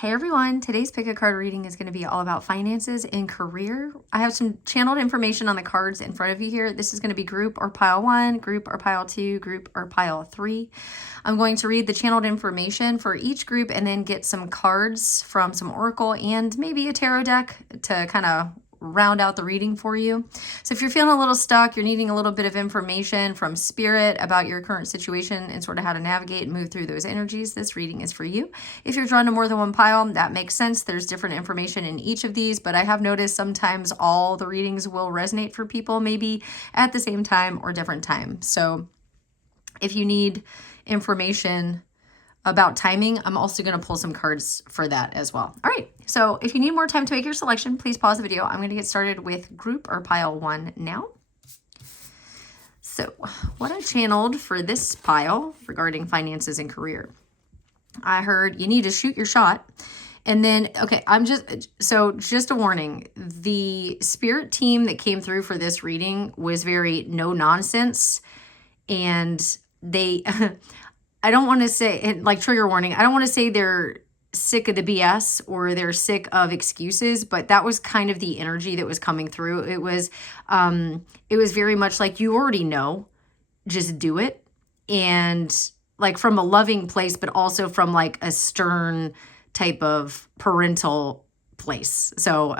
Hey everyone, today's pick a card reading is going to be all about finances and career. I have some channeled information on the cards in front of you here. This is going to be group or pile 1, group or pile 2, group or pile 3. I'm going to read the channeled information for each group and then get some cards from some oracle and maybe a tarot deck to kind of round out the reading for you. So if you're feeling a little stuck, you're needing a little bit of information from spirit about your current situation and sort of how to navigate and move through those energies, this reading is for you. If you're drawn to more than one pile, that makes sense. There's different information in each of these, but I have noticed sometimes all the readings will resonate for people maybe at the same time or different time. So if you need information about timing, I'm also going to pull some cards for that as well. All right, so if you need more time to make your selection, please pause the video. I'm going to get started with group or pile 1 now. So what I channeled for this pile regarding finances and career, I heard you need to shoot your shot. And then, okay, just a warning, the spirit team that came through for this reading was very no nonsense. And they, I don't want to say, like trigger warning, I don't want to say they're sick of the BS or they're sick of excuses, but that was kind of the energy that was coming through. It was very much like, you already know, just do it. And like from a loving place, but also from like a stern type of parental place. So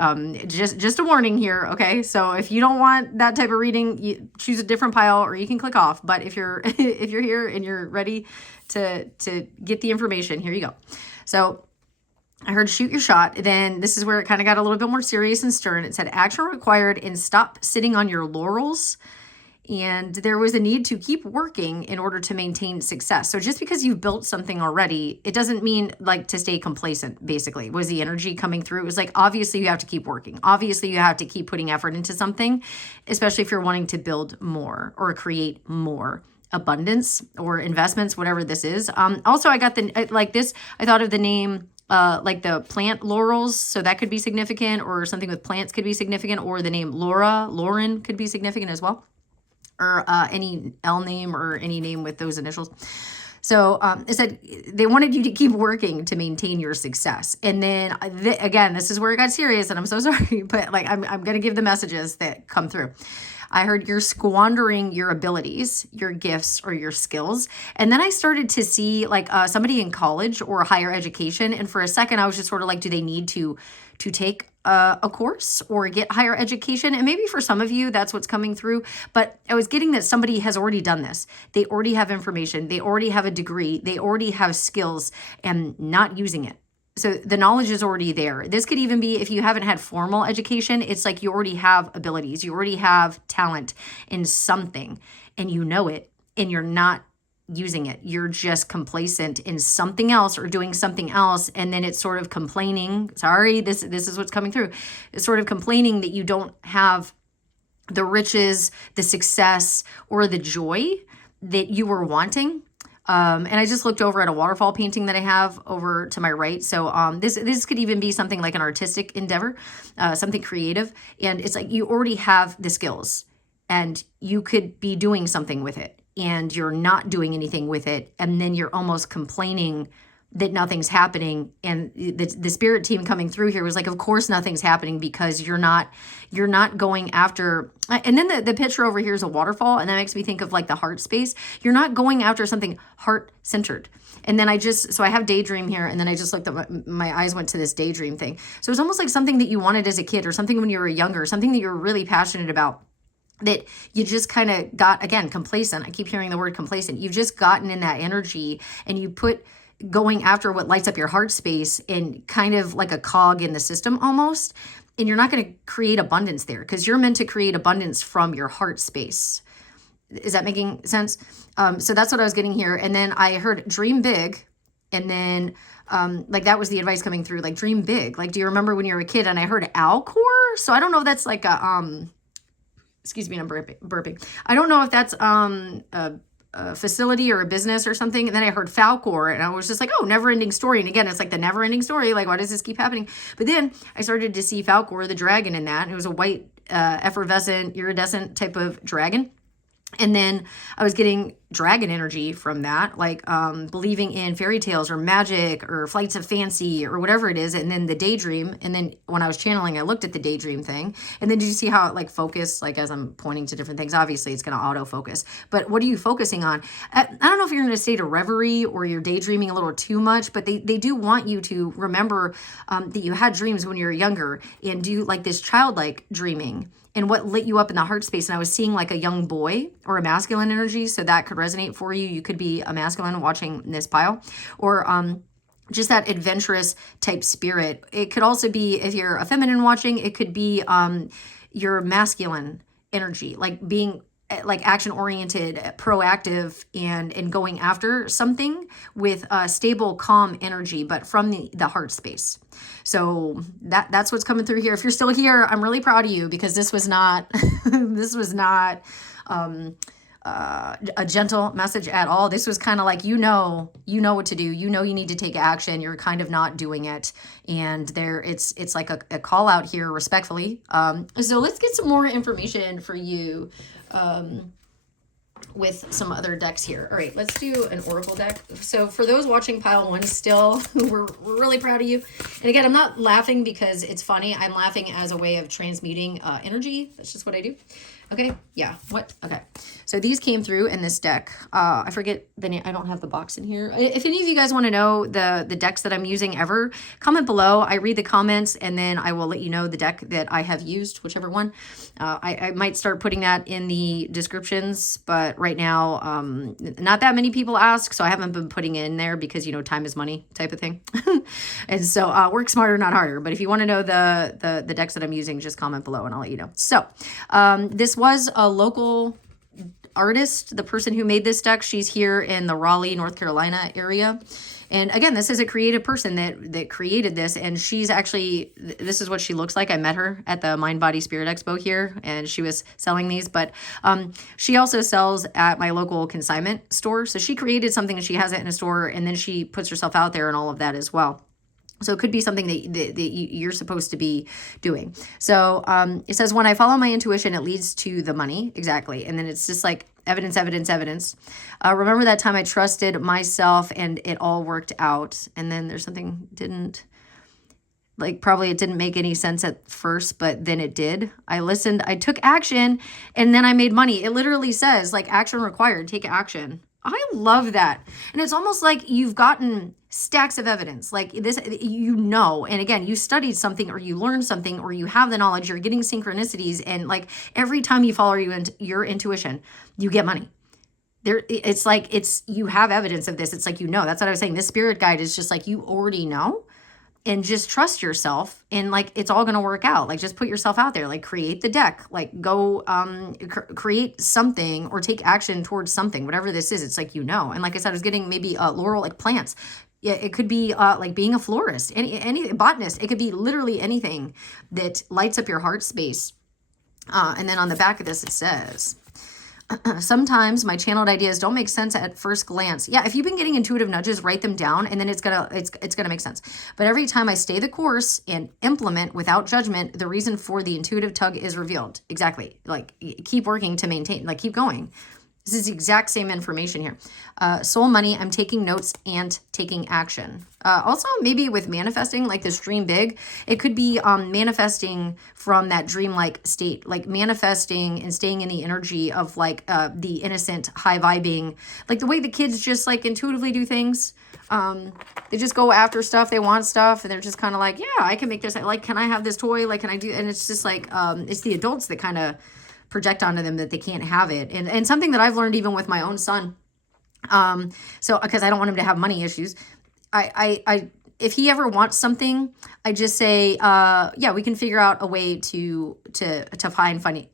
just a warning here, okay? So if you don't want that type of reading, you choose a different pile or you can click off. But if you're if you're here and you're ready to get the information, here you go. So I heard shoot your shot. Then this is where it kind of got a little bit more serious and stern. It said action required and stop sitting on your laurels. And there was a need to keep working in order to maintain success. So just because you've built something already, it doesn't mean like to stay complacent, basically, was the energy coming through. It was like, obviously you have to keep working. Obviously you have to keep putting effort into something, especially if you're wanting to build more or create more abundance or investments, whatever this is. Also, I got I thought of the name like the plant laurels, so that could be significant, or something with plants could be significant, or the name Lauren could be significant as well, or any L name or any name with those initials. So it said they wanted you to keep working to maintain your success. And then again, this is where it got serious, and I'm so sorry, but like I'm going to give the messages that come through. I heard you're squandering your abilities, your gifts, or your skills. And then I started to see like somebody in college or higher education. And for a second, I was just sort of like, do they need to take a course or get higher education? And maybe for some of you, that's what's coming through. But I was getting that somebody has already done this. They already have information. They already have a degree. They already have skills and not using it. So the knowledge is already there. This could even be if you haven't had formal education, it's like you already have abilities. You already have talent in something and you know it and you're not using it. You're just complacent in something else or doing something else. And then it's sort of complaining. Sorry, this is what's coming through. It's sort of complaining that you don't have the riches, the success, or the joy that you were wanting. And I just looked over at a waterfall painting that I have over to my right. So this could even be something like an artistic endeavor, something creative. And it's like you already have the skills and you could be doing something with it and you're not doing anything with it. And then you're almost complaining that nothing's happening. And the spirit team coming through here was like, of course nothing's happening because you're not going after. And then the picture over here is a waterfall. And that makes me think of like the heart space. You're not going after something heart-centered. And then so I have daydream here. And then I just looked at my eyes went to this daydream thing. So it's almost like something that you wanted as a kid or something when you were younger, something that you were really passionate about, that you just kind of got, again, complacent. I keep hearing the word complacent. You've just gotten in that energy and you put going after what lights up your heart space and kind of like a cog in the system almost. And you're not going to create abundance there because you're meant to create abundance from your heart space. Is that making sense? So that's what I was getting here. And then I heard dream big. And then like that was the advice coming through, like dream big. Like, do you remember when you were a kid? And I heard Alcor. So I don't know if that's like a, excuse me, I'm burping. I don't know if that's a facility or a business or something. And then I heard Falcor and I was just like, oh, never ending story. And again, it's like the never ending story. Like, why does this keep happening? But then I started to see Falcor, the dragon in that. And it was a white, effervescent, iridescent type of dragon. And then I was getting dragon energy from that, like believing in fairy tales or magic or flights of fancy or whatever it is. And then the daydream. And then when I was channeling, I looked at the daydream thing. And then did you see how it like focused, like as I'm pointing to different things? Obviously, it's going to autofocus. But what are you focusing on? I don't know if you're in a state of reverie or you're daydreaming a little too much, but they do want you to remember that you had dreams when you were younger and do like this childlike dreaming. And what lit you up in the heart space. And I was seeing like a young boy or a masculine energy. So that could resonate for you. You could be a masculine watching this pile, or just that adventurous type spirit. It could also be, if you're a feminine watching, it could be your masculine energy, like being like action oriented, proactive, and going after something with a stable, calm energy, but from the heart space. So that's what's coming through here. If you're still here, I'm really proud of you, because this was not this was not a gentle message at all. This was kind of like, you know what to do. You need to take action. You're kind of not doing it. And it's like a call out here respectfully. So let's get some more information for you with some other decks here. All right, let's do an oracle deck. So for those watching pile 1 still, we're really proud of you. And again, I'm not laughing because it's funny. I'm laughing as a way of transmuting energy. That's just what I do. Okay, yeah, what? Okay, so these came through in this deck. I forget the name. I don't have the box in here. If any of you guys want to know the decks that I'm using ever, comment below. I read the comments, and then I will let you know the deck that I have used, whichever one. I might start putting that in the descriptions, but right now, not that many people ask, so I haven't been putting it in there because, time is money type of thing. And so work smarter, not harder. But if you want to know the decks that I'm using, just comment below and I'll let you know. So this was a local artist. The person who made this deck, she's here in the Raleigh, North Carolina area. And again, this is a creative person that created this, and she's actually, this is what she looks like. I met her at the Mind Body Spirit Expo here, and she was selling these, but she also sells at my local consignment store. So she created something and she has it in a store, and then she puts herself out there and all of that as well. So it could be something that you're supposed to be doing. So it says, when I follow my intuition, it leads to the money. Exactly. And then it's just like evidence, evidence, evidence. Remember that time I trusted myself and it all worked out. And then there's something probably it didn't make any sense at first, but then it did. I listened, I took action, and then I made money. It literally says like action required, take action. I love that. And it's almost like you've gotten stacks of evidence like this, and again, you studied something or you learned something or you have the knowledge, you're getting synchronicities. And like every time you follow your intuition, you get money. It's like, you have evidence of this. It's like, that's what I was saying. This spirit guide is just like, you already know. And just trust yourself, and like it's all going to work out. Like just put yourself out there, like create the deck, like go create something or take action towards something, whatever this is. It's like, and like I said, I was getting maybe laurel like plants. Yeah, it could be like being a florist, any botanist. It could be literally anything that lights up your heart space. And then on the back of this, it says, sometimes my channeled ideas don't make sense at first glance. Yeah, if you've been getting intuitive nudges, write them down, and then it's gonna make sense. But every time I stay the course and implement without judgment, the reason for the intuitive tug is revealed. Exactly. Like keep working to maintain, like keep going. This is the exact same information here. Soul money, I'm taking notes and taking action. Also, maybe with manifesting, like this dream big, it could be manifesting from that dreamlike state, like manifesting and staying in the energy of like the innocent, high vibing, like the way the kids just like intuitively do things. They just go after stuff, they want stuff, and they're just kind of like, yeah, I can make this, like, can I have this toy? Like, can I do, and it's just like, it's the adults that kind of project onto them that they can't have it. And something that I've learned even with my own son, so because I don't want him to have money issues, I if he ever wants something, I just say, yeah, we can figure out a way to find funny.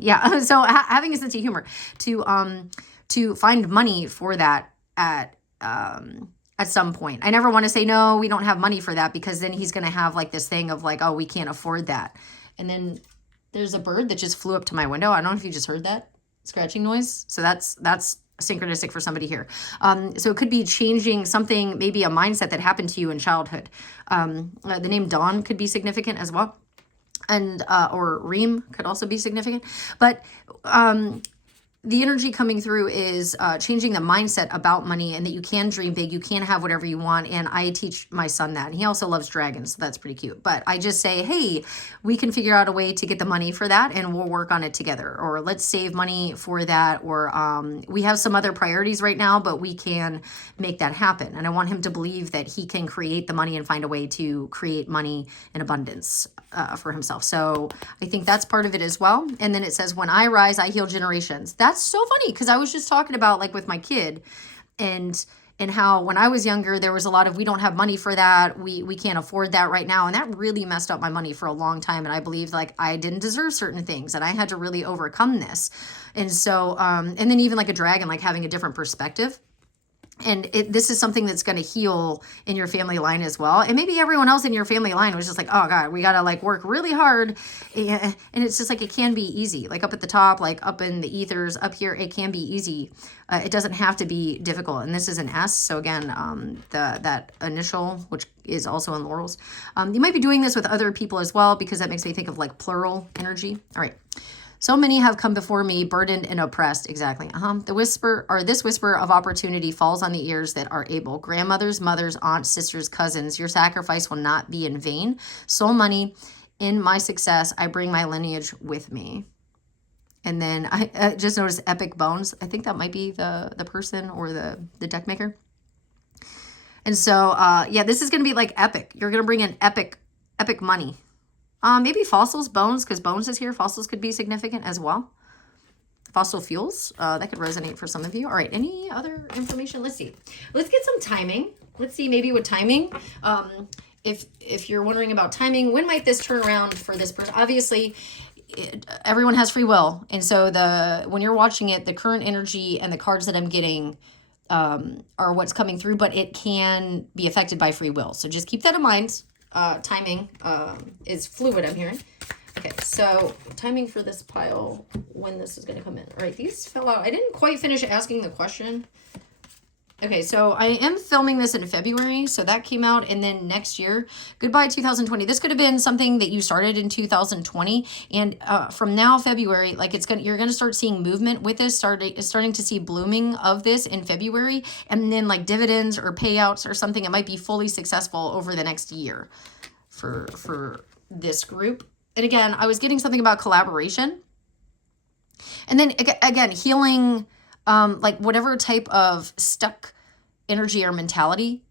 Yeah. So having a sense of humor to find money for that at some point. I never want to say, no, we don't have money for that, because then he's going to have like this thing of like, oh, we can't afford that. And then there's a bird that just flew up to my window. I don't know if you just heard that scratching noise. So that's synchronistic for somebody here. So it could be changing something, maybe a mindset that happened to you in childhood. The name Dawn could be significant as well. And, or Reem could also be significant. But, the energy coming through is changing the mindset about money, and that you can dream big, you can have whatever you want. And I teach my son that. And he also loves dragons, so that's pretty cute. But I just say, hey, we can figure out a way to get the money for that, and we'll work on it together. Or let's save money for that. Or we have some other priorities right now, but we can make that happen. And I want him to believe that he can create the money and find a way to create money in abundance for himself. So I think that's part of it as well. And then it says, when I rise, I heal generations. That's so funny, because I was just talking about, like, with my kid and how when I was younger, there was a lot of, we don't have money for that. We can't afford that right now. And that really messed up my money for a long time. And I believed like I didn't deserve certain things, and I had to really overcome this. And so, and then even like a dragon, like having a different perspective. And this is something that's going to heal in your family line as well. And maybe everyone else in your family line was just like, oh God, we got to like work really hard. And it's just like, it can be easy. Like up at the top, like up in the ethers, up here, it can be easy. It doesn't have to be difficult. And this is an S. So again, that initial, which is also in laurels. You might be doing this with other people as well, because that makes me think of like plural energy. All right. So many have come before me, burdened and oppressed. Exactly. This whisper of opportunity falls on the ears that are able. Grandmothers, mothers, aunts, sisters, cousins, your sacrifice will not be in vain. Soul money, in my success, I bring my lineage with me. And then I just noticed epic bones. I think that might be the person or the deck maker. And so, yeah, this is going to be like epic. You're going to bring in epic money. Maybe fossils, bones, because bones is here. Fossils could be significant as well. Fossil fuels, that could resonate for some of you. All right, any other information? Let's see. Let's get some timing. Let's see, maybe with timing. If you're wondering about timing, when might this turn around for this person? Obviously, everyone has free will. And so when you're watching it, the current energy and the cards that I'm getting are what's coming through, but it can be affected by free will. So just keep that in mind. Timing is fluid, I'm hearing. Okay, so timing for this pile, when this is going to come in. All right, these fell out. I didn't quite finish asking the question. Okay, so I am filming this in February, so that came out, and then next year, goodbye 2020. This could have been something that you started in 2020, and from now, February, like you're gonna start seeing movement with this, starting to see blooming of this in February, and then like dividends or payouts or something. It might be fully successful over the next year for this group. And again, I was getting something about collaboration, and then again, healing. Like whatever type of stuck energy or mentality,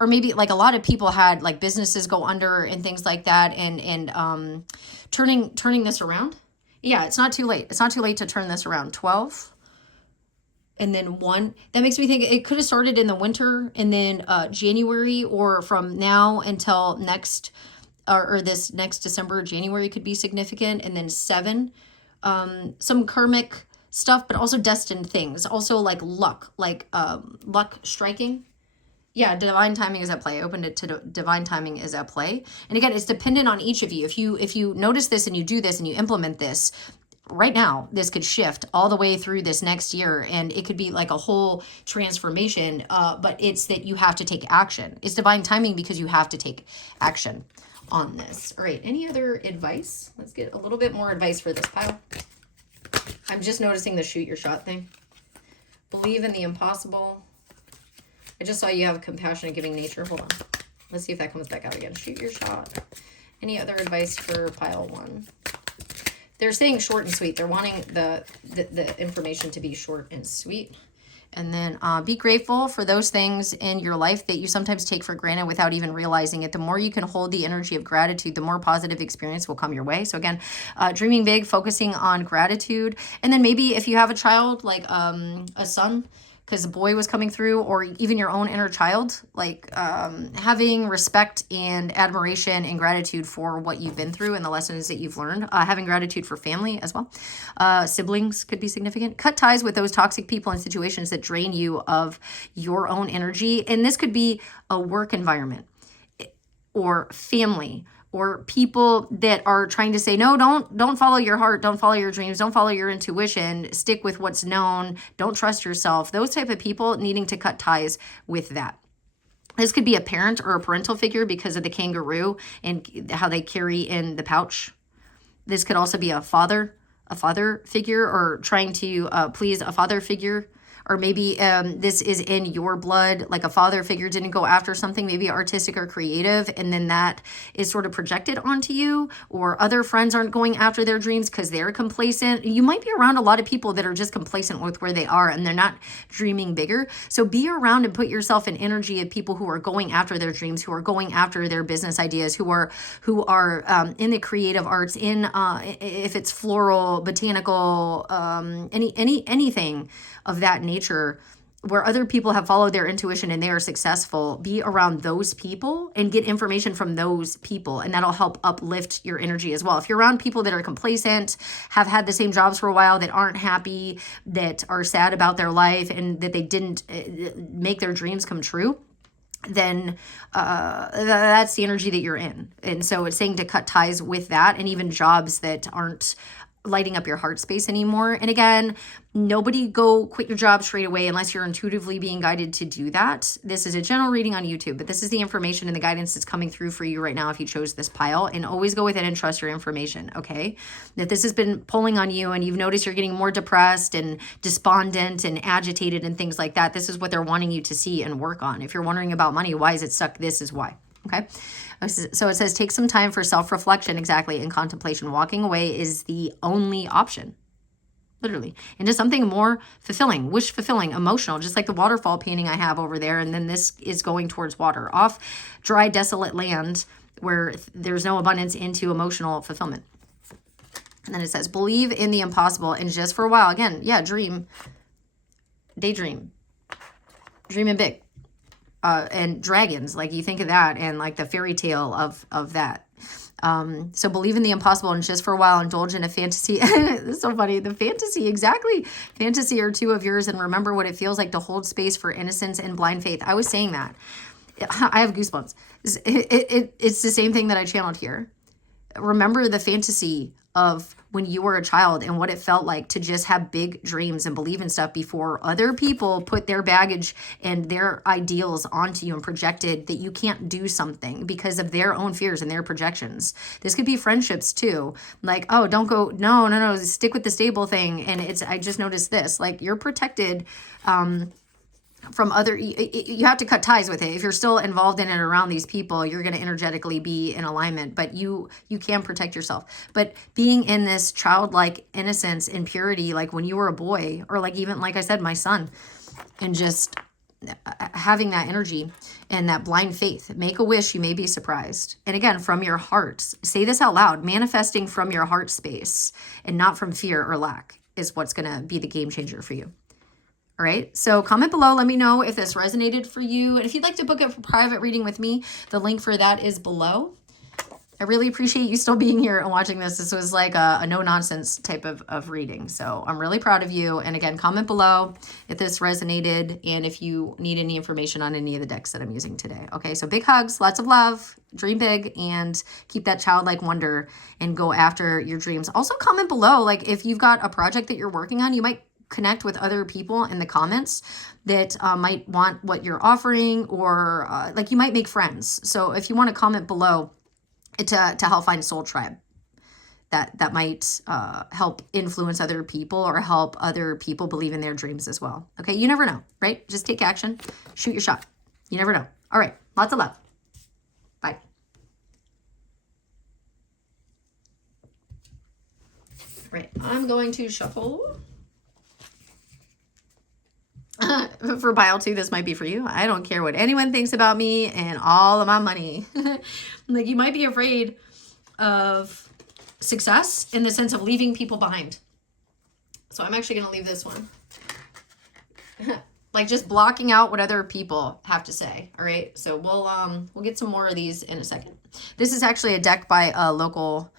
or maybe like a lot of people had like businesses go under and things like that, and turning this around. Yeah, it's not too late. It's not too late to turn this around. 12 and then 1. That makes me think it could have started in the winter, and then January, or from now until next or this next December, January could be significant. And then 7, some karmic stuff, but also destined things, also like luck striking. Yeah, divine timing is at play. I opened it to divine timing is at play. And again, it's dependent on each of you. If you notice this and you do this and you implement this right now, this could shift all the way through this next year, and it could be like a whole transformation. But it's that you have to take action. It's divine timing because you have to take action on this. All right, any other advice? Let's get a little bit more advice for this pile. I'm just noticing the shoot your shot thing. Believe in the impossible. I just saw you have compassion and giving nature. Hold on. Let's see if that comes back out again. Shoot your shot. Any other advice for pile 1? They're saying short and sweet. They're wanting the information to be short and sweet. And then be grateful for those things in your life that you sometimes take for granted without even realizing it. The more you can hold the energy of gratitude, the more positive experience will come your way. So again, dreaming big, focusing on gratitude. And then maybe if you have a child, like a son, because a boy was coming through, or even your own inner child, like having respect and admiration and gratitude for what you've been through and the lessons that you've learned. Having gratitude for family as well. Siblings could be significant. Cut ties with those toxic people and situations that drain you of your own energy. And this could be a work environment or family, or people that are trying to say, no, don't follow your heart, don't follow your dreams, don't follow your intuition, stick with what's known, don't trust yourself. Those type of people needing to cut ties with that. This could be a parent or a parental figure because of the kangaroo and how they carry in the pouch. This could also be a father a father figure, or trying to please a father figure. Or maybe this is in your blood, like a father figure didn't go after something, maybe artistic or creative, and then that is sort of projected onto you, or other friends aren't going after their dreams because they're complacent. You might be around a lot of people that are just complacent with where they are and they're not dreaming bigger. So be around and put yourself in energy of people who are going after their dreams, who are going after their business ideas, who are in the creative arts, in if it's floral, botanical, anything of that nature, where other people have followed their intuition and they are successful. Be around those people and get information from those people, and that'll help uplift your energy as well. If you're around people that are complacent, have had the same jobs for a while, that aren't happy, that are sad about their life, and that they didn't make their dreams come true, then that's the energy that you're in. And so it's saying to cut ties with that, and even jobs that aren't lighting up your heart space anymore. And again, nobody go quit your job straight away unless you're intuitively being guided to do that. This is a general reading on YouTube, but this is the information and the guidance that's coming through for you right now if you chose this pile. And always go with it and trust your information, okay? That this has been pulling on you and you've noticed you're getting more depressed and despondent and agitated and things like that. This is what they're wanting you to see and work on. If you're wondering about money, why is it stuck? This is why. Okay. So it says, take some time for self-reflection, exactly, and contemplation. Walking away is the only option, literally, into something more fulfilling, wish fulfilling, emotional, just like the waterfall painting I have over there. And then this is going towards water, off dry, desolate land where there's no abundance, into emotional fulfillment. And then it says, believe in the impossible, and just for a while, again, yeah, dream, daydream, dreaming big. And dragons, like you think of that, and like the fairy tale of that. So believe in the impossible, and just for a while indulge in a fantasy. It's so funny. The fantasy, exactly. Fantasy or two of yours, and remember what it feels like to hold space for innocence and blind faith. I was saying that. I have goosebumps. It's the same thing that I channeled here. Remember the fantasy of when you were a child and what it felt like to just have big dreams and believe in stuff before other people put their baggage and their ideals onto you and projected that you can't do something because of their own fears and their projections. This could be friendships too. Like, oh, don't go, no, stick with the stable thing. And I just noticed this, like you're protected, from other, you have to cut ties with it. If you're still involved in it around these people, you're going to energetically be in alignment, but you can protect yourself. But being in this childlike innocence and purity, like when you were a boy, or like even, like I said, my son, and just having that energy and that blind faith, make a wish, you may be surprised. And again, from your heart, say this out loud, manifesting from your heart space and not from fear or lack is what's going to be the game changer for you. All right, so comment below. Let me know if this resonated for you. And if you'd like to book a private reading with me, the link for that is below. I really appreciate you still being here and watching this. This was like a no-nonsense type of reading. So I'm really proud of you. And again, comment below if this resonated and if you need any information on any of the decks that I'm using today. Okay, so big hugs, lots of love, dream big, and keep that childlike wonder and go after your dreams. Also comment below, like if you've got a project that you're working on, you might connect with other people in the comments that might want what you're offering, or like you might make friends. So if you want to comment below to help find soul tribe that might help influence other people or help other people believe in their dreams as well. Okay, you never know, right? Just take action, shoot your shot. You never know. All right, lots of love. Bye. Right, I'm going to shuffle. For pile 2, this might be for you. I don't care what anyone thinks about me and all of my money. Like you might be afraid of success in the sense of leaving people behind. So I'm actually going to leave this one. Like just blocking out what other people have to say. All right. So we'll get some more of these in a second. This is actually a deck by a local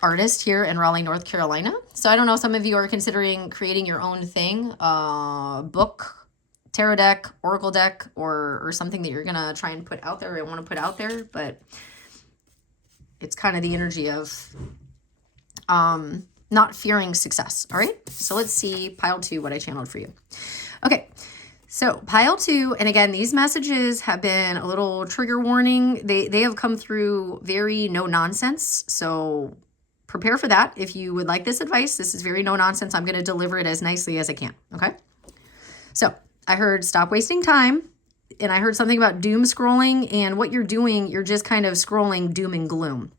artist here in Raleigh, North Carolina. So I don't know, some of you are considering creating your own thing, book, tarot deck, oracle deck, or something that you're going to try and put out there or want to put out there, but it's kind of the energy of not fearing success. All right. So let's see pile 2, what I channeled for you. Okay. So pile 2, and again, these messages have been a little trigger warning. They have come through very no nonsense. So prepare for that. If you would like this advice, this is very no nonsense. I'm going to deliver it as nicely as I can. Okay. So I heard stop wasting time. And I heard something about doom scrolling, and what you're doing, you're just kind of scrolling doom and gloom.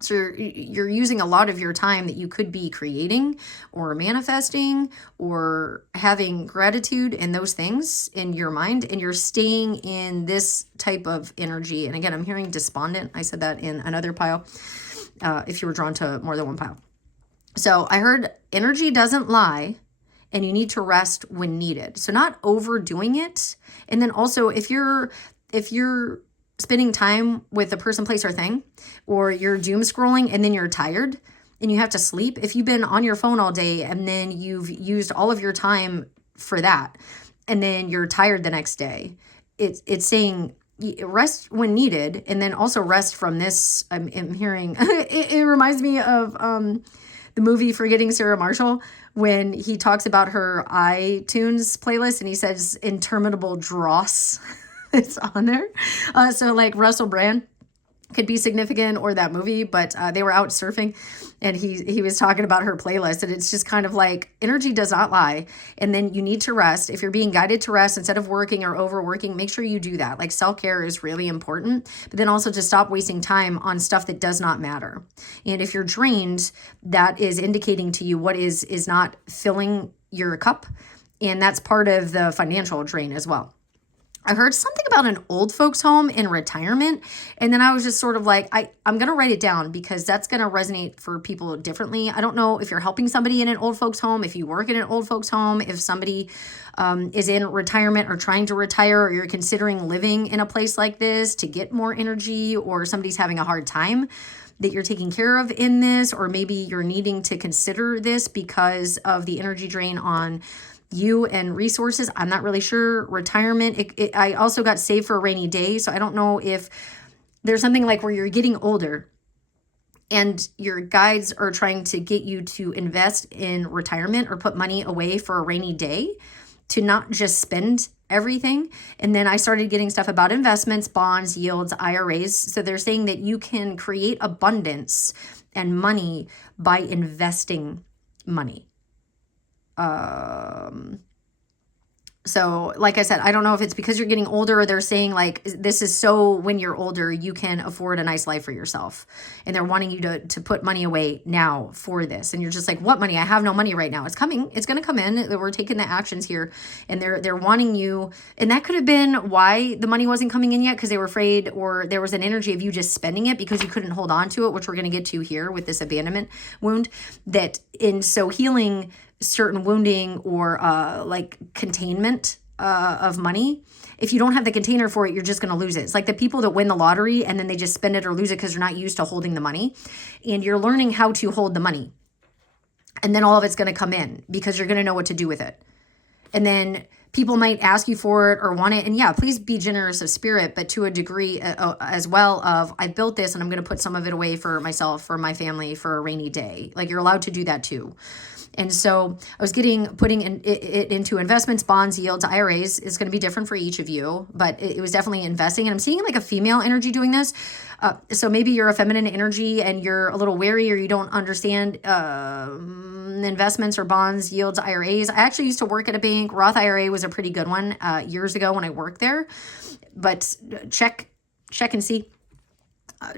So you're using a lot of your time that you could be creating or manifesting or having gratitude and those things in your mind, and you're staying in this type of energy. And again, I'm hearing despondent. I said that in another pile, if you were drawn to more than one pile. So I heard energy doesn't lie, and you need to rest when needed. So not overdoing it. And then also if you're spending time with a person, place, or thing, or you're doom scrolling and then you're tired and you have to sleep, if you've been on your phone all day and then you've used all of your time for that, and then you're tired the next day, it's saying rest when needed, and then also rest from this. I'm hearing, it reminds me of the movie Forgetting Sarah Marshall, when he talks about her iTunes playlist and he says interminable dross. It's on there. So like Russell Brand could be significant, or that movie, but they were out surfing and he was talking about her playlist, and it's just kind of like energy does not lie. And then you need to rest. If you're being guided to rest instead of working or overworking, make sure you do that. Like self-care is really important, but then also to stop wasting time on stuff that does not matter. And if you're drained, that is indicating to you what is not filling your cup. And that's part of the financial drain as well. I heard something about an old folks home in retirement. And then I was just sort of like, I'm going to write it down because that's going to resonate for people differently. I don't know if you're helping somebody in an old folks home, if you work in an old folks home, if somebody is in retirement or trying to retire, or you're considering living in a place like this to get more energy, or somebody's having a hard time that you're taking care of in this, or maybe you're needing to consider this because of the energy drain on you and resources. I'm not really sure. Retirement. I also got saved for a rainy day. So I don't know if there's something like where you're getting older and your guides are trying to get you to invest in retirement or put money away for a rainy day, to not just spend everything. And then I started getting stuff about investments, bonds, yields, IRAs. So they're saying that you can create abundance and money by investing money. So like I said, I don't know if it's because you're getting older, or they're saying like, this is so when you're older, you can afford a nice life for yourself. And they're wanting you to put money away now for this. And you're just like, what money? I have no money right now. It's coming. It's going to come in. We're taking the actions here. And they're wanting you. And that could have been why the money wasn't coming in yet, because they were afraid, or there was an energy of you just spending it because you couldn't hold on to it, which we're going to get to here with this abandonment wound. So healing certain wounding or like containment of money, if you don't have the container for it, you're just going to lose it. It's like the people that win the lottery and then they just spend it or lose it because they're not used to holding the money. And you're learning how to hold the money. And then all of it's going to come in because you're going to know what to do with it. And then people might ask you for it or want it. And yeah, please be generous of spirit, but to a degree as well of, I've built this and I'm going to put some of it away for myself, for my family, for a rainy day. Like you're allowed to do that too. And so I was putting it into investments, bonds, yields, IRAs. Is going to be different for each of you, but it was definitely investing. And I'm seeing like a female energy doing this. So maybe you're a feminine energy and you're a little wary, or you don't understand investments or bonds, yields, IRAs. I actually used to work at a bank. Roth IRA was a pretty good one years ago when I worked there. But check and see.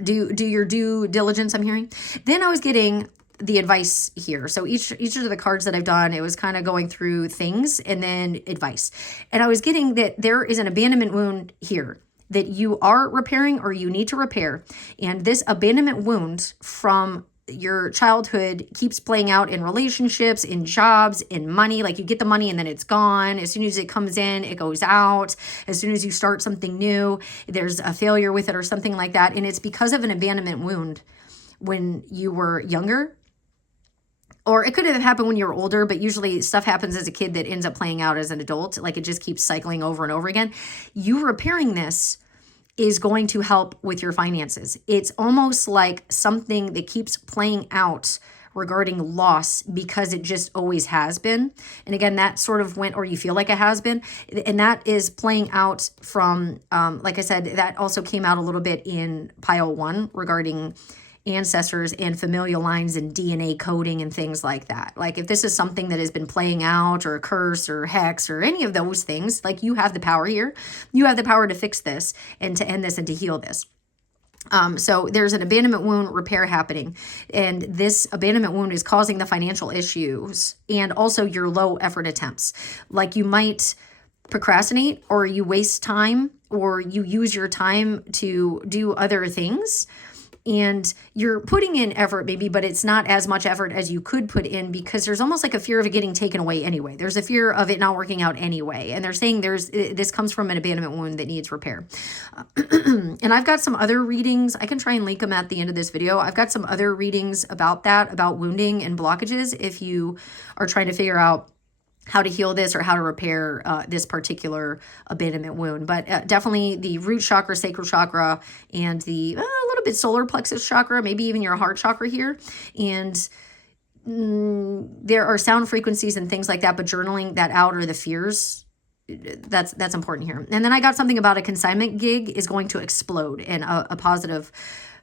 Do your due diligence, I'm hearing. Then I was getting the advice here. So each of the cards that I've done, it was kind of going through things and then advice. And I was getting that there is an abandonment wound here that you are repairing or you need to repair. And this abandonment wound from your childhood keeps playing out in relationships, in jobs, in money. Like you get the money and then it's gone. As soon as it comes in, it goes out. As soon as you start something new, there's a failure with it or something like that. And it's because of an abandonment wound when you were younger. Or it could have happened when you were older, but usually stuff happens as a kid that ends up playing out as an adult. Like it just keeps cycling over and over again. You repairing this is going to help with your finances. It's almost like something that keeps playing out regarding loss because it just always has been. And again, that sort of went, or you feel like it has been. And that is playing out from, like I said, that also came out a little bit in pile 1 regarding ancestors and familial lines and DNA coding and things like that. Like if this is something that has been playing out, or a curse or hex or any of those things, like you have the power here. You have the power to fix this and to end this and to heal this. So there's an abandonment wound repair happening, and this abandonment wound is causing the financial issues and also your low effort attempts. Like you might procrastinate, or you waste time, or you use your time to do other things, and you're putting in effort maybe, but it's not as much effort as you could put in, because there's almost like a fear of it getting taken away anyway. There's a fear of it not working out anyway. And they're saying this comes from an abandonment wound that needs repair. And I've got some other readings. I can try and link them at the end of this video. I've got some other readings about that, about wounding and blockages, if you are trying to figure out how to heal this or how to repair this particular abandonment wound. But definitely the root chakra, sacral chakra, and the a little bit solar plexus chakra, maybe even your heart chakra here. And there are sound frequencies and things like that, but journaling that out, or the fears, that's important here. And then I got something about a consignment gig is going to explode in a positive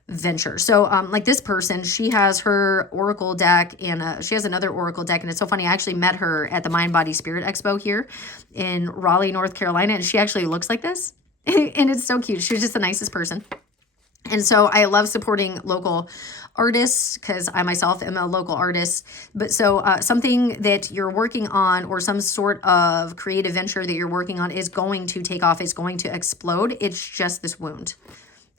venture. So like this person, she has her oracle deck, and she has another oracle deck, and it's so funny. I actually met her at the Mind Body Spirit Expo here in Raleigh, North Carolina, and she actually looks like this. And it's so cute. She's just the nicest person. And so I love supporting local artists, because I myself am a local artist. But so something that you're working on, or some sort of creative venture that you're working on, is going to take off, is going to explode. It's just this wound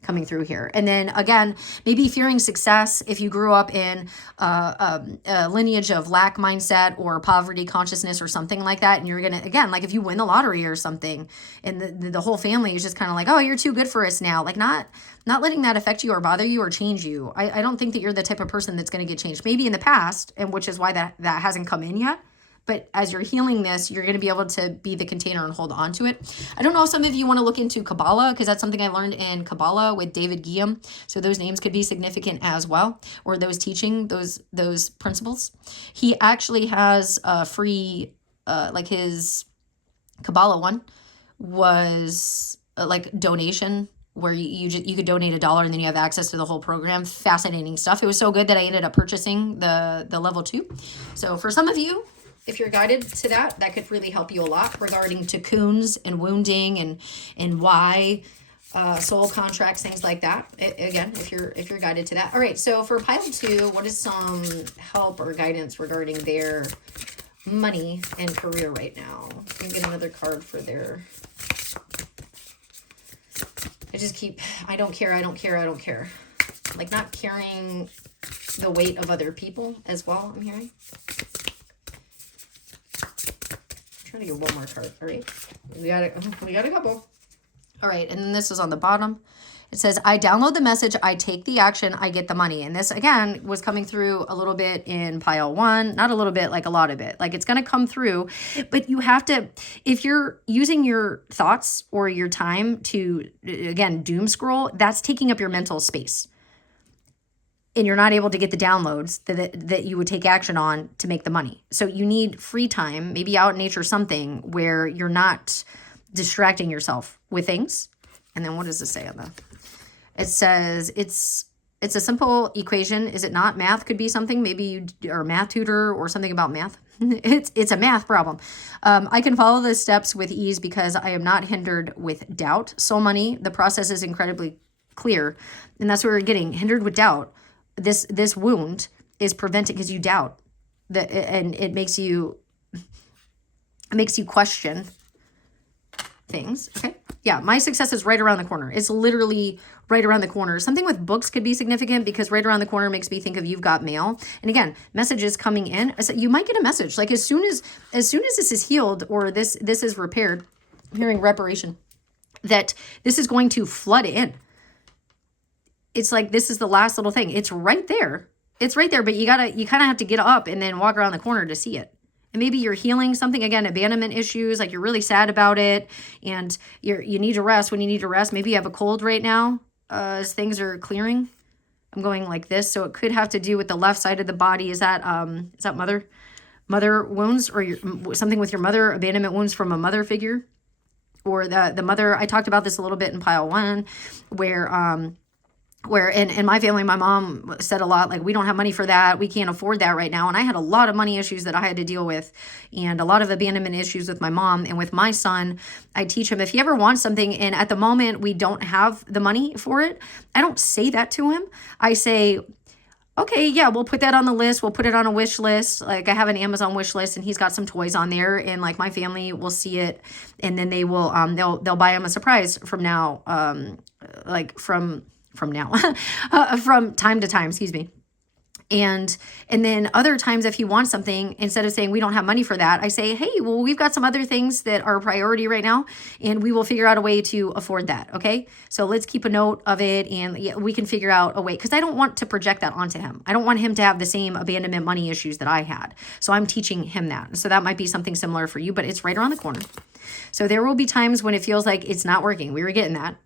coming through here. And then again, maybe fearing success if you grew up in a lineage of lack mindset or poverty consciousness or something like that. And you're going to, again, like if you win the lottery or something, and the whole family is just kind of like, oh, you're too good for us now. Like not letting that affect you or bother you or change you. I don't think that you're the type of person that's going to get changed. Maybe in the past, and which is why that hasn't come in yet. But as you're healing this, you're going to be able to be the container and hold on to it. I don't know if some of you want to look into Kabbalah, because that's something I learned in Kabbalah with David Guillaume. So those names could be significant as well, or those teaching, those principles. He actually has a free, like his Kabbalah one was like donation, where you could donate $1 and then you have access to the whole program. Fascinating stuff. It was so good that I ended up purchasing the level 2. So for some of you, if you're guided to that, that could really help you a lot regarding cocoons and wounding and why soul contracts, things like that. Again, if you're guided to that. All right, so for pile 2, what is some help or guidance regarding their money and career right now? Let me get another card for their... I don't care. Like not carrying the weight of other people as well, I'm hearing. Trying to get one more card. All right, we got a couple. All right, and then this is on the bottom. It says, I download the message, I take the action, I get the money. And this again was coming through a little bit in pile 1, not a little bit, like a lot of it. Like it's going to come through, but you have to, if you're using your thoughts or your time to, again, doom scroll, that's taking up your mental space. And you're not able to get the downloads that you would take action on to make the money. So you need free time, maybe out in nature, something where you're not distracting yourself with things. And then what does it say on the... It says it's a simple equation. Is it not? Math could be something. Maybe you are a math tutor or something about math. It's a math problem. I can follow the steps with ease because I am not hindered with doubt. Soul money, the process is incredibly clear. And that's what we're getting, hindered with doubt. This wound is preventing because you doubt that, and it makes you question things. Okay. Yeah. My success is right around the corner. It's literally right around the corner. Something with books could be significant because right around the corner makes me think of you've got mail. And again, messages coming in. So you might get a message like as soon as this is healed or this is repaired, I'm hearing reparation, that this is going to flood in. It's like, this is the last little thing. It's right there. It's right there, but you kind of have to get up and then walk around the corner to see it. And maybe you're healing something, again, abandonment issues, like you're really sad about it and you need to rest when you need to rest. Maybe you have a cold right now as things are clearing. I'm going like this. So it could have to do with the left side of the body. Is that mother wounds or something with your mother, abandonment wounds from a mother figure or the mother? I talked about this a little bit in pile 1 where, where in my family, my mom said a lot like, we don't have money for that, we can't afford that right now. And I had a lot of money issues that I had to deal with, and a lot of abandonment issues with my mom. And with my son, I teach him, if he ever wants something and at the moment we don't have the money for it, I don't say that to him. I say, okay, yeah, we'll put that on the list. We'll put it on a wish list. Like, I have an Amazon wish list, and he's got some toys on there, and like my family will see it, and then they will they'll buy him a surprise from now, like from now, from time to time, excuse me. And then other times, if he wants something, instead of saying we don't have money for that, I say, hey, well, we've got some other things that are a priority right now, and we will figure out a way to afford that. Okay, so let's keep a note of it, and yeah, we can figure out a way, because I don't want to project that onto him. I don't want him to have the same abandonment money issues that I had. So I'm teaching him that. So that might be something similar for you, but it's right around the corner. So there will be times when it feels like it's not working. We were getting that.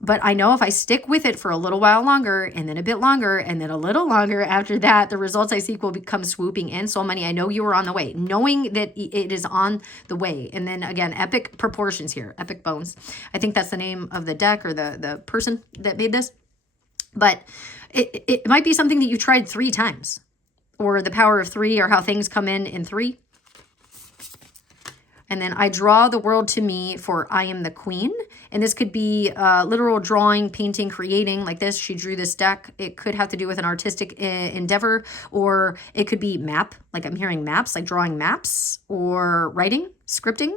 But I know if I stick with it for a little while longer, and then a bit longer, and then a little longer after that, the results I seek will become swooping in. So money, I know you are on the way, knowing that it is on the way. And then again, epic proportions here, epic bones. I think that's the name of the deck, or the person that made this. But it might be something that you tried 3 times, or the power of 3, or how things come in 3. And then I draw the world to me, for I am the queen. And this could be literal drawing, painting, creating, like this. She drew this deck. It could have to do with an artistic endeavor, or it could be map. Like I'm hearing maps, like drawing maps, or writing, scripting.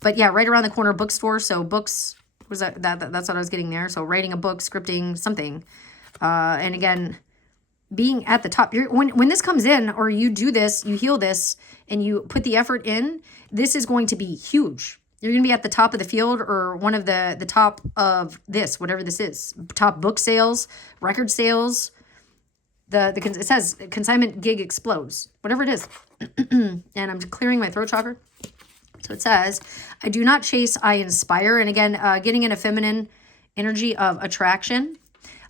But yeah, right around the corner, bookstore. So books, was that's what I was getting there. So writing a book, scripting, something. And again, being at the top. When this comes in, or you do this, you heal this, and you put the effort in, this is going to be huge. You're going to be at the top of the field, or one of the top of this, whatever this is. Top book sales, record sales. It says consignment gig explodes, whatever it is. And I'm clearing my throat chakra. So it says, I do not chase, I inspire. And again, getting in a feminine energy of attraction.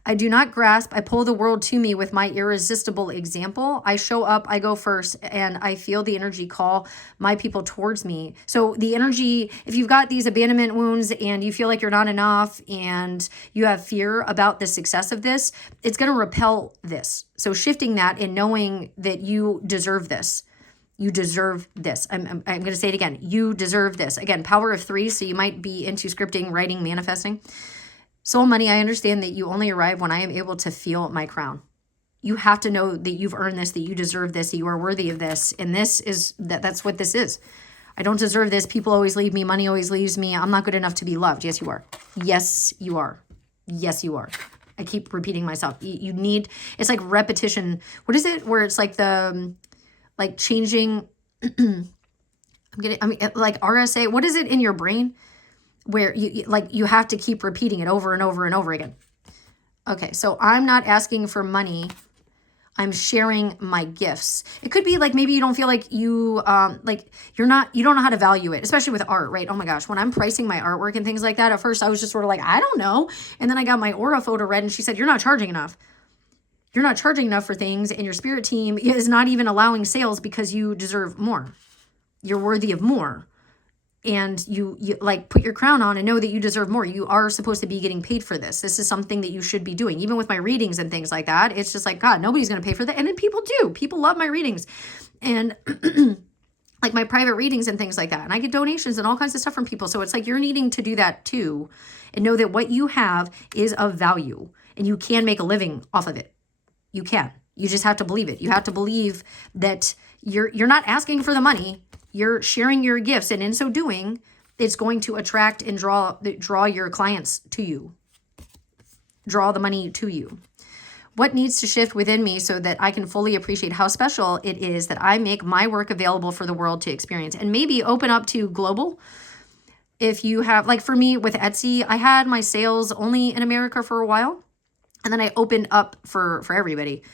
I do not grasp, I pull the world to me with my irresistible example. I show up, I go first, and I feel the energy call my people towards me. So the energy, if you've got these abandonment wounds and you feel like you're not enough and you have fear about the success of this, it's going to repel this. So shifting that and knowing that you deserve this. You deserve this. I'm going to say it again. You deserve this. Again, power of 3, so you might be into scripting, writing, manifesting. Soul money, I understand that you only arrive when I am able to feel my crown. You have to know that you've earned this, that you deserve this, that you are worthy of this. And this is, that's what this is. I don't deserve this. People always leave me. Money always leaves me. I'm not good enough to be loved. Yes, you are. Yes, you are. Yes, you are. I keep repeating myself. You need, it's like repetition. What is it? Where it's like like changing, like RSA. What is it in your brain? Where you have to keep repeating it over and over and over again. Okay, so I'm not asking for money. I'm sharing my gifts. It could be like, maybe you don't feel like you you don't know how to value it, especially with art, right? Oh my gosh, when I'm pricing my artwork and things like that, at first I was just sort of like, I don't know. And then I got my aura photo read, and she said, you're not charging enough. You're not charging enough for things, and your spirit team is not even allowing sales because you deserve more. You're worthy of more. And you like put your crown on and know that you deserve more. You are supposed to be getting paid for this. This is something that you should be doing. Even with my readings and things like that, it's just like, God, nobody's going to pay for that. And then people do. People love my readings. And like my private readings and things like that. And I get donations and all kinds of stuff from people. So it's like you're needing to do that too. And know that what you have is of value. And you can make a living off of it. You can. You just have to believe it. You have to believe that you're not asking for the money. You're sharing your gifts, and in so doing, it's going to attract and draw your clients to you. Draw the money to you. What needs to shift within me so that I can fully appreciate how special it is that I make my work available for the world to experience, and maybe open up to global. If you have, like for me with Etsy, I had my sales only in America for a while, and then I opened up for everybody.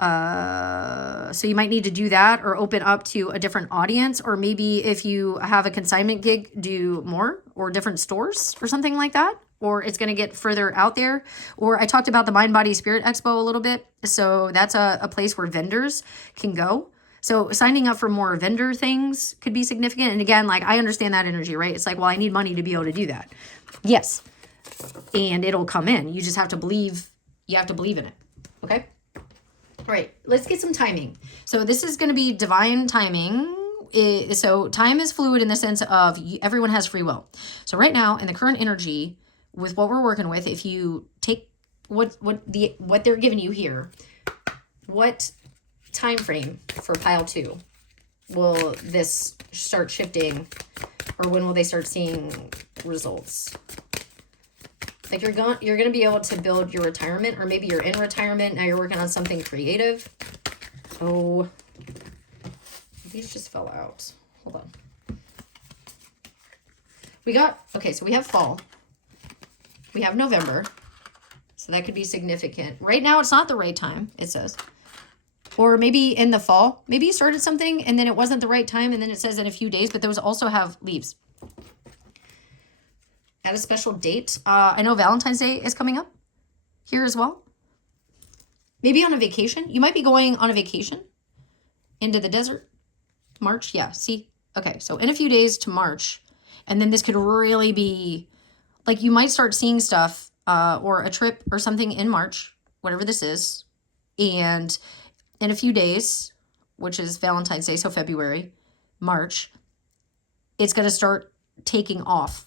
So you might need to do that, or open up to a different audience, or maybe if you have a consignment gig, do more, or different stores or something like that, or it's going to get further out there. Or I talked about the Mind, Body, Spirit Expo a little bit. So that's a place where vendors can go. So signing up for more vendor things could be significant. And again, like I understand that energy, right? It's like, well, I need money to be able to do that. Yes. and it'll come in. You just have to believe, you have to believe in it. Okay. All right, let's get some timing. So this is going to be divine timing. So time is fluid in the sense of everyone has free will. So right now in the current energy with what we're working with, if you take what they're giving you here, what time frame for pile 2 will this start shifting, or when will they start seeing results? Like you're going to be able to build your retirement, or maybe you're in retirement now, you're working on something creative. Oh, these just fell out. Hold on. Okay, so we have fall. We have November. So that could be significant. Right now it's not the right time, it says. Or maybe in the fall. Maybe you started something and then it wasn't the right time, and then it says in a few days, but those also have leaves. At a special date. I know Valentine's Day is coming up here as well. Maybe on a vacation. You might be going on a vacation into the desert. March, yeah, see? Okay, so in a few days to March. And then this could really be, like you might start seeing stuff or a trip or something in March, whatever this is. And in a few days, which is Valentine's Day, so February, March, it's going to start taking off.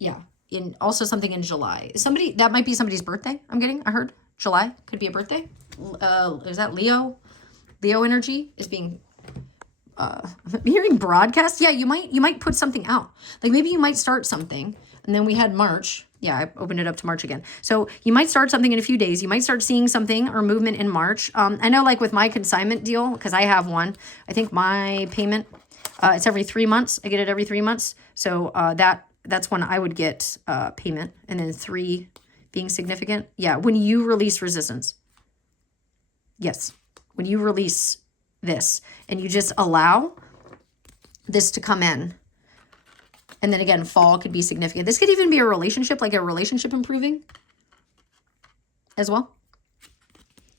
Yeah, in also something in July. That might be somebody's birthday, I heard. July could be a birthday. Is that Leo? Leo energy is being, I'm hearing broadcast. Yeah, you might put something out. Like maybe you might start something, and then we had March. Yeah, I opened it up to March again. So you might start something in a few days. You might start seeing something or movement in March. I know like with my consignment deal, because I have one, I think my payment, it's every 3 months. I get it every 3 months. So that's when I would get payment. And then 3 being significant. Yeah, when you release resistance. Yes, when you release this and you just allow this to come in. And then again, fall could be significant. This could even be a relationship, like a relationship improving as well.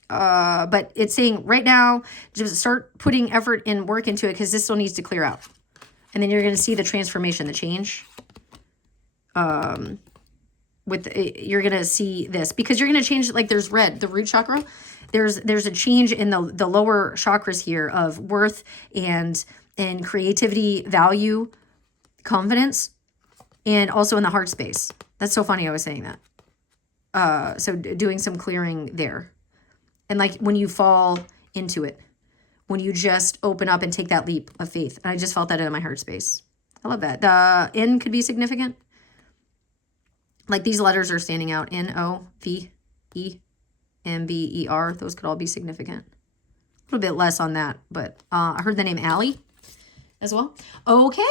But it's saying right now, just start putting effort and work into it, because this still needs to clear out. And then you're going to see the transformation, the change. You're going to see this, because you're going to change, like there's red, the root chakra. There's a change in the lower chakras here of worth and creativity, value, confidence, and also in the heart space. That's so funny I was saying that. So doing some clearing there. And like when you fall into it, when you just open up and take that leap of faith. And I just felt that in my heart space. I love that. The N could be significant. Like these letters are standing out. N-O-V-E. M-B-E-R. Those could all be significant. A little bit less on that, but I heard the name Allie as well. Okay,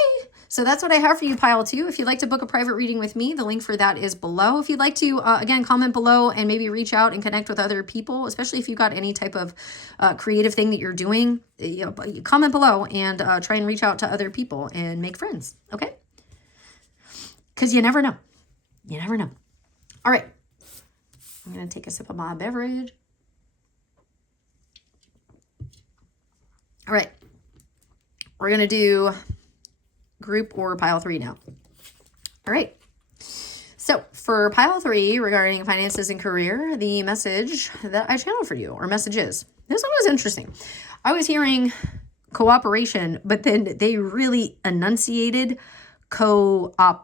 so that's what I have for you, pile 2. If you'd like to book a private reading with me, the link for that is below. If you'd like to, again, comment below and maybe reach out and connect with other people, especially if you've got any type of creative thing that you're doing, comment below and try and reach out to other people and make friends, okay? Because you never know. You never know. All right. I'm going to take a sip of my beverage. All right. We're going to do group or pile 3 now. All right. So for pile 3 regarding finances and career, the message that I channeled for you, or messages. This one was interesting. I was hearing cooperation, but then they really enunciated cooperation.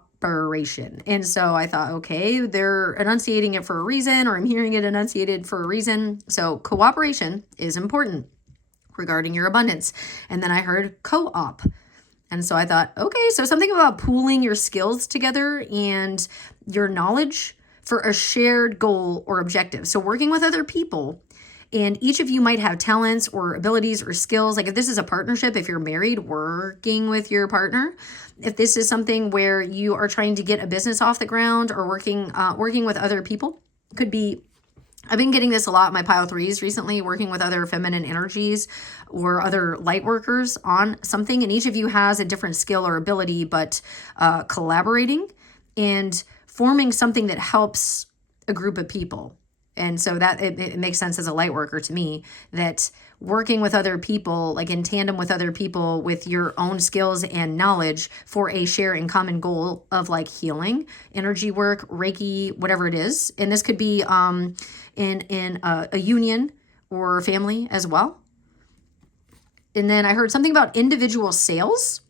And so I thought, okay, they're enunciating it for a reason, or I'm hearing it enunciated for a reason. So cooperation is important regarding your abundance. And then I heard co-op. And so I thought, okay, so something about pooling your skills together and your knowledge for a shared goal or objective. So working with other people, and each of you might have talents or abilities or skills. Like if this is a partnership, if you're married, working with your partner. If this is something where you are trying to get a business off the ground, or working with other people, could be. I've been getting this a lot in my pile 3s recently, working with other feminine energies or other light workers on something. And each of you has a different skill or ability, but collaborating and forming something that helps a group of people. And so that it makes sense as a light worker to me, that working with other people, like in tandem with other people with your own skills and knowledge for a share and common goal of like healing, energy work, Reiki, whatever it is. And this could be in a union or family as well. And then I heard something about individual sales.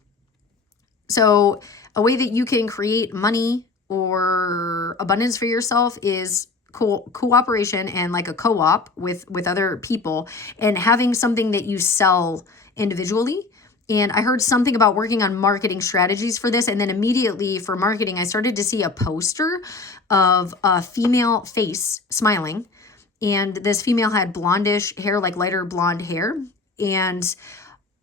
So a way that you can create money or abundance for yourself is cooperation and like a co-op with other people, and having something that you sell individually. And I heard something about working on marketing strategies for this. And then immediately for marketing, I started to see a poster of a female face smiling. And this female had blondish hair, like lighter blonde hair. And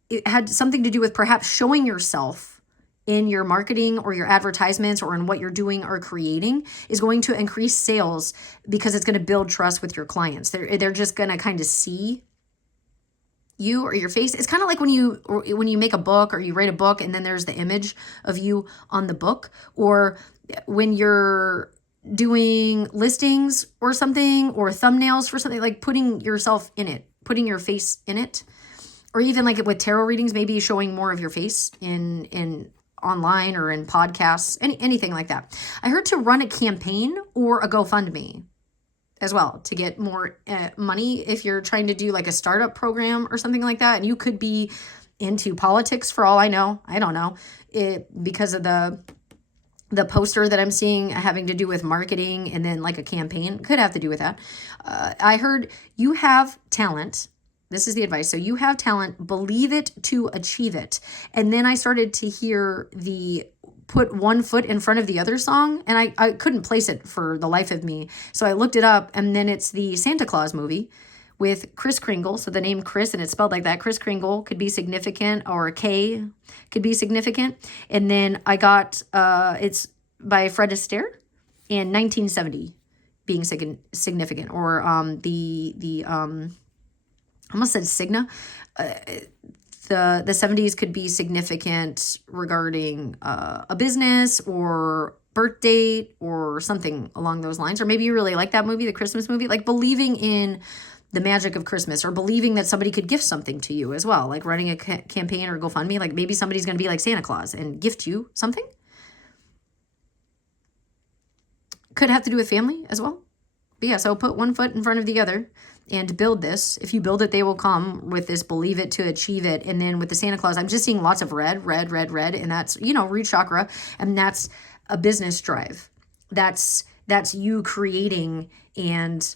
it had something to do with perhaps showing yourself in your marketing or your advertisements or in what you're doing or creating is going to increase sales, because it's going to build trust with your clients. They're just going to kind of see you or your face. It's kind of like when you make a book or you write a book and then there's the image of you on the book, or when you're doing listings or something, or thumbnails for something, like putting yourself in it, putting your face in it, or even like with tarot readings, maybe showing more of your face in online or in podcasts, anything like that. I heard to run a campaign or a GoFundMe as well to get more money if you're trying to do like a startup program or something like that. And you could be into politics for all I know. I don't know because of the poster that I'm seeing having to do with marketing, and then like a campaign could have to do with that. I heard you have talent. This is the advice. So you have talent, believe it to achieve it. And then I started to hear the put one foot in front of the other song, and I couldn't place it for the life of me. So I looked it up, and then it's the Santa Claus movie with Kris Kringle. So the name Kris, and it's spelled like that. Kris Kringle could be significant, or K could be significant. And then I got, it's by Fred Astaire, in 1970 being significant, or I almost said Cigna. The 70s could be significant regarding a business or birth date or something along those lines. Or maybe you really like that movie, the Christmas movie, like believing in the magic of Christmas, or believing that somebody could gift something to you as well, like running a campaign or GoFundMe. Like maybe somebody's going to be like Santa Claus and gift you something. Could have to do with family as well. But yeah, so put one foot in front of the other and build this. If you build it, they will come, with this believe it to achieve it. And then with the Santa Claus, I'm just seeing lots of red. And that's, root chakra. And that's a business drive. That's you creating and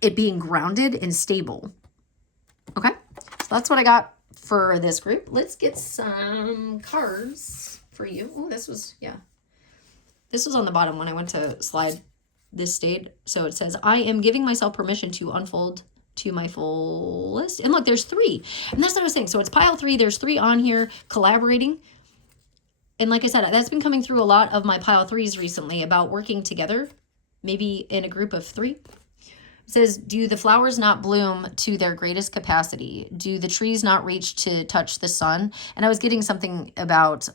it being grounded and stable. Okay. So that's what I got for this group. Let's get some cards for you. Oh, this was on the bottom when I went to slide. This stayed. So it says, I am giving myself permission to unfold to my fullest. And look, there's 3. And that's what I was saying. So it's pile 3. There's 3 on here collaborating. And like I said, that's been coming through a lot of my pile 3s recently, about working together, maybe in a group of 3. It says, do the flowers not bloom to their greatest capacity? Do the trees not reach to touch the sun? And I was getting something about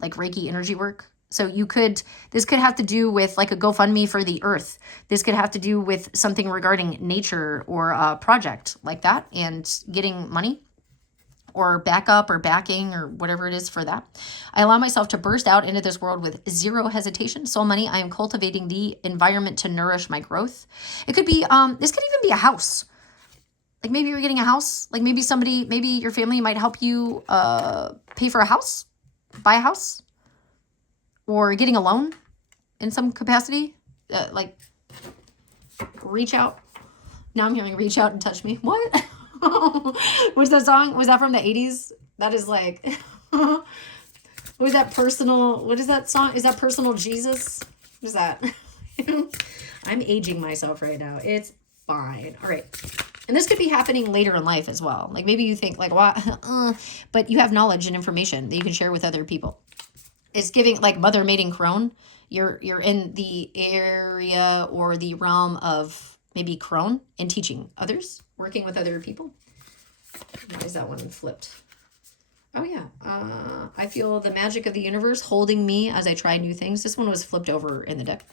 like Reiki energy work. So this could have to do with like a GoFundMe for the earth. This could have to do with something regarding nature or a project like that, and getting money or backup or backing or whatever it is for that. I allow myself to burst out into this world with zero hesitation. So money, I am cultivating the environment to nourish my growth. It could be, this could even be a house. Like maybe you're getting a house. Like maybe your family might help you pay for a house, buy a house. Or getting a loan in some capacity, like reach out. Now I'm hearing reach out and touch me. What? Was that song? Was that from the 80s? That is like, was that personal? What is that song? Is that Personal Jesus? What is that? I'm aging myself right now. It's fine. All right. And this could be happening later in life as well. Like maybe you think like, what? But you have knowledge and information that you can share with other people. It's giving like Mother Maiden Crone. You're in the area or the realm of maybe crone and teaching others, working with other people. Why is that one flipped? Oh yeah. I feel the magic of the universe holding me as I try new things. This one was flipped over in the deck.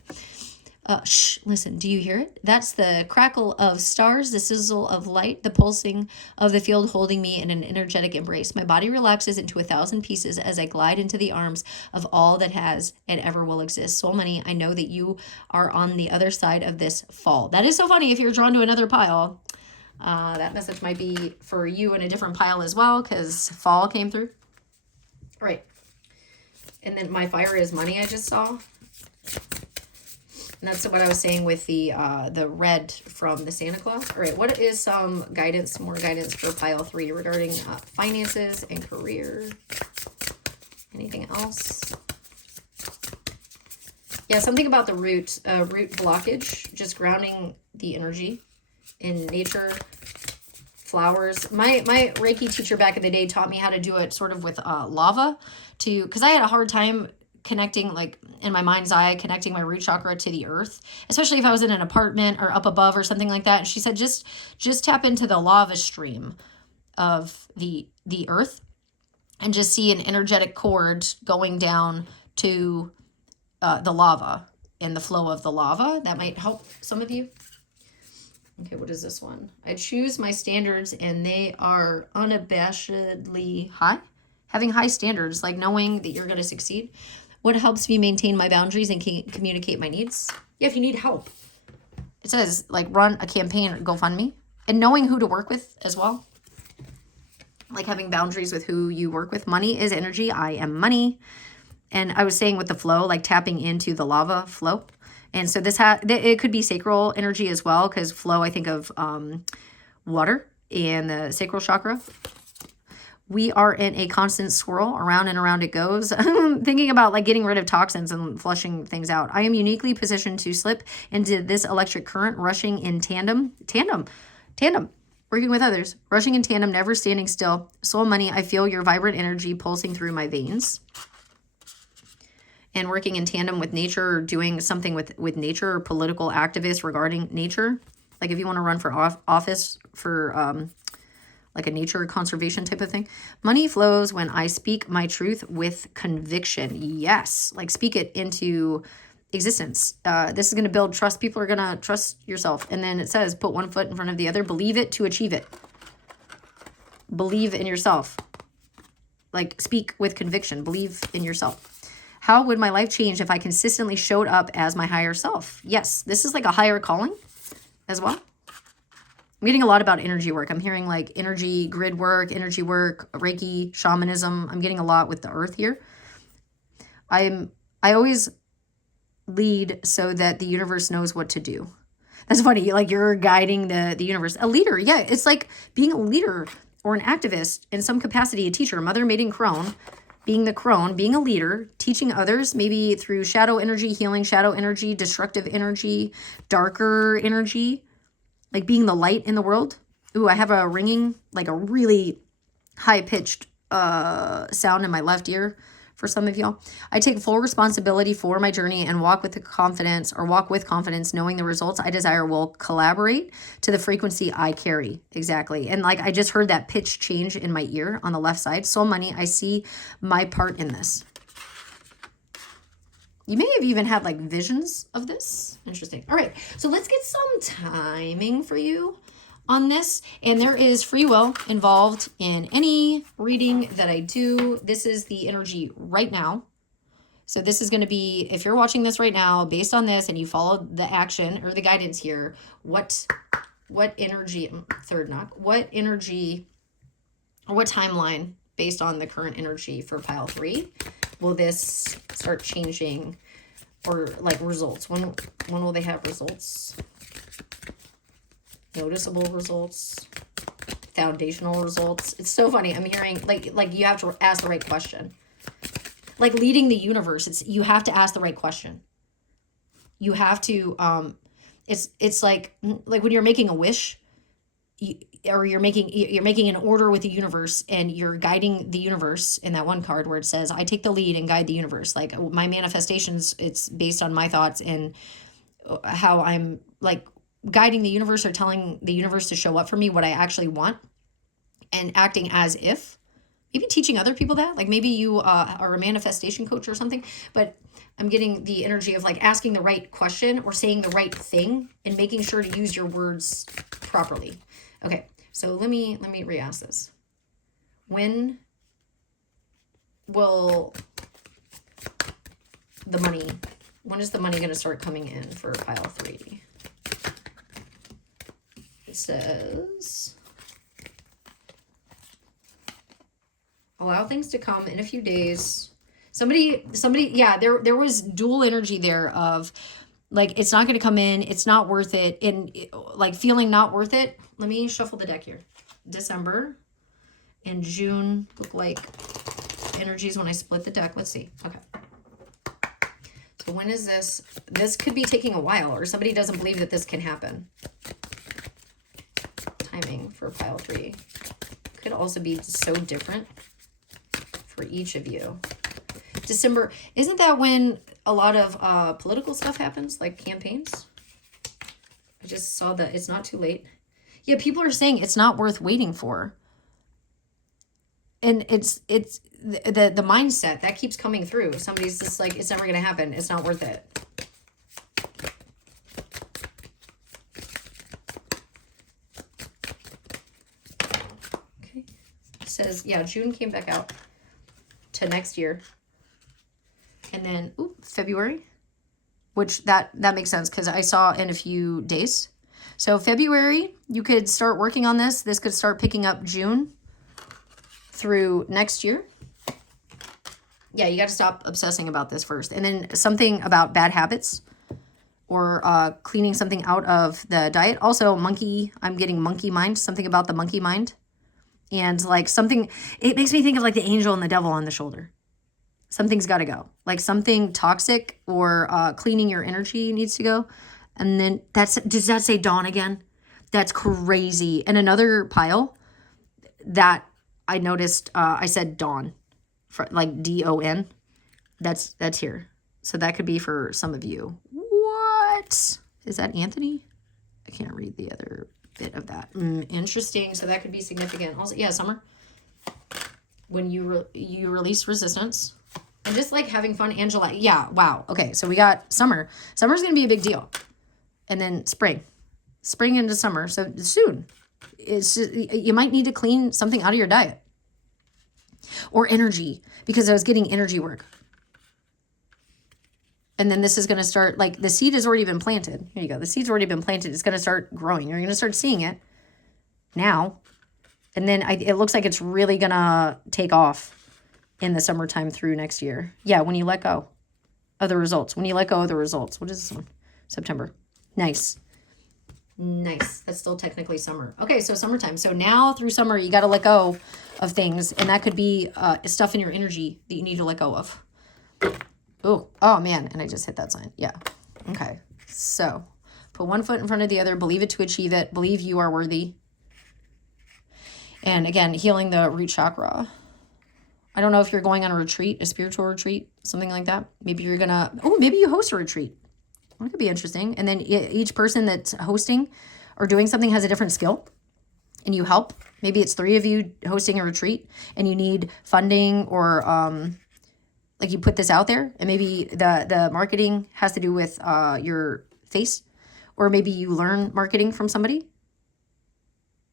Shh, listen, do you hear it? That's the crackle of stars, the sizzle of light, the pulsing of the field holding me in an energetic embrace. My body relaxes into 1,000 pieces as I glide into the arms of all that has and ever will exist. Soul Money, I know that you are on the other side of this fall. That is so funny if you're drawn to another pile. That message might be for you in a different pile as well, because fall came through. All right. And then my fire is money I just saw. And that's what I was saying with the red from the Santa Claus. All right, what is some guidance, more guidance for pile 3 regarding finances and career? Anything else? Yeah, something about the root blockage, just grounding the energy in nature, flowers. My Reiki teacher back in the day taught me how to do it sort of with lava, because I had a hard time connecting, like in my mind's eye, connecting my root chakra to the earth, especially if I was in an apartment or up above or something like that. And she said, just tap into the lava stream of the earth and just see an energetic cord going down to the lava and the flow of the lava. That might help some of you. Okay, what is this one? I choose my standards and they are unabashedly high. Having high standards, like knowing that you're going to succeed. What helps me maintain my boundaries and communicate my needs? Yeah, if you need help. It says, like, run a campaign or GoFundMe. And knowing who to work with as well. Like having boundaries with who you work with. Money is energy. I am money. And I was saying with the flow, like tapping into the lava flow. And so it could be sacral energy as well, because flow, I think of water and the sacral chakra. We are in a constant swirl. Around and around it goes. Thinking about like getting rid of toxins and flushing things out. I am uniquely positioned to slip into this electric current, rushing in tandem, working with others, rushing in tandem, never standing still. Soul Money, I feel your vibrant energy pulsing through my veins. And working in tandem with nature, or doing something with nature, or political activists regarding nature. Like if you want to run for office for like a nature conservation type of thing. Money flows when I speak my truth with conviction. Yes, like speak it into existence. This is going to build trust. People are going to trust yourself. And then it says, put one foot in front of the other. Believe it to achieve it. Believe in yourself. Like speak with conviction. Believe in yourself. How would my life change if I consistently showed up as my higher self? Yes, this is like a higher calling as well. I'm getting a lot about energy work. I'm hearing like energy, grid work, energy work, Reiki, shamanism. I'm getting a lot with the earth here. I always lead so that the universe knows what to do. That's funny. Like you're guiding the universe. A leader. Yeah, it's like being a leader or an activist in some capacity, a teacher, mother maiden crone, being the crone, being a leader, teaching others, maybe through shadow energy, healing shadow energy, destructive energy, darker energy. Like being the light in the world. Ooh, I have a ringing, like a really high-pitched sound in my left ear for some of y'all. I take full responsibility for my journey and walk with confidence, knowing the results I desire will collaborate to the frequency I carry. Exactly. And like I just heard that pitch change in my ear on the left side. Soul Money, I see my part in this. You may have even had like visions of this. Interesting. All right. So let's get some timing for you on this. And there is free will involved in any reading that I do. This is the energy right now. So this is going to be, if you're watching this right now, based on this and you follow the action or the guidance here, what energy, third knock, what energy or what timeline based on the current energy for pile 3 will this start changing, or like results? When will they have results? Noticeable results, foundational results. It's so funny. I'm hearing like you have to ask the right question. Like leading the universe, you have to ask the right question. You have to it's like when you're making a wish, you're making an order with the universe, and you're guiding the universe in that one card where it says, I take the lead and guide the universe. Like my manifestations, it's based on my thoughts and how I'm like guiding the universe or telling the universe to show up for me what I actually want, and acting as if, maybe teaching other people that, like maybe you are a manifestation coach or something, but I'm getting the energy of like asking the right question or saying the right thing and making sure to use your words properly. Okay, so let me re-ask this. When will the money, when is the money going to start coming in for pile 3? It says, allow things to come in a few days. Somebody, yeah, there was dual energy there of like, it's not going to come in, it's not worth it, and like feeling not worth it. Let me shuffle the deck here. December and June look like energies when I split the deck. Let's see. Okay. So when is this? This could be taking a while, or somebody doesn't believe that this can happen. Timing for pile 3 could also be so different for each of you. December, isn't that when a lot of political stuff happens, like campaigns? I just saw that it's not too late. Yeah, people are saying it's not worth waiting for. And it's the mindset that keeps coming through. Somebody's just like, it's never going to happen. It's not worth it. Okay. It says, yeah, June came back out to next year. And then, February, which that makes sense because I saw in a few days. So February, you could start working on this. This could start picking up June through next year. Yeah, you got to stop obsessing about this first. And then something about bad habits or cleaning something out of the diet. Also, monkey, I'm getting monkey mind, something about the monkey mind. And like something, it makes me think of like the angel and the devil on the shoulder. Something's got to go. Like something toxic or cleaning your energy needs to go. And then does that say dawn again? That's crazy. And another pile that I noticed, I said dawn, for like D-O-N. That's here. So that could be for some of you. What? Is that Anthony? I can't read the other bit of that. Interesting. So that could be significant. Also, yeah, summer. When you release resistance. And just like having fun, Angela. Yeah, wow. Okay, so we got summer. Summer's going to be a big deal. And then spring. Spring into summer. So soon. It's just, you might need to clean something out of your diet. Or energy. Because I was getting energy work. And then this is going to start, like the seed has already been planted. Here you go. The seed's already been planted. It's going to start growing. You're going to start seeing it now. And then it looks like it's really going to take off in the summertime through next year. Yeah, when you let go of the results. When you let go of the results. What is this one? September. Nice. Nice. That's still technically summer. Okay, so summertime. So now through summer, you got to let go of things. And that could be stuff in your energy that you need to let go of. Oh, man. And I just hit that sign. Yeah. Okay. So put one foot in front of the other. Believe it to achieve it. Believe you are worthy. And again, healing the root chakra. I don't know if you're going on a retreat, a spiritual retreat, something like that. Maybe you're going to, maybe you host a retreat. That could be interesting. And then each person that's hosting or doing something has a different skill and you help. Maybe it's 3 of you hosting a retreat and you need funding or like you put this out there and maybe the marketing has to do with your face, or maybe you learn marketing from somebody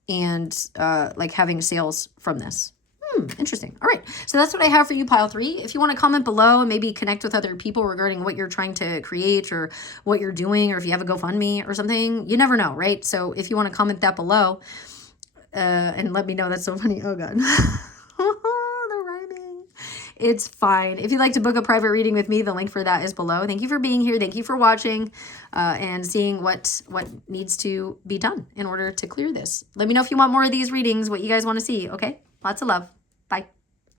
and like having sales from this. Interesting. All right. So that's what I have for you, pile 3. If you want to comment below and maybe connect with other people regarding what you're trying to create or what you're doing, or if you have a GoFundMe or something, you never know, right? So if you want to comment that below and let me know. That's so funny. Oh, God. The rhyming. It's fine. If you'd like to book a private reading with me, the link for that is below. Thank you for being here. Thank you for watching and seeing what needs to be done in order to clear this. Let me know if you want more of these readings, what you guys want to see, okay? Lots of love. Bye.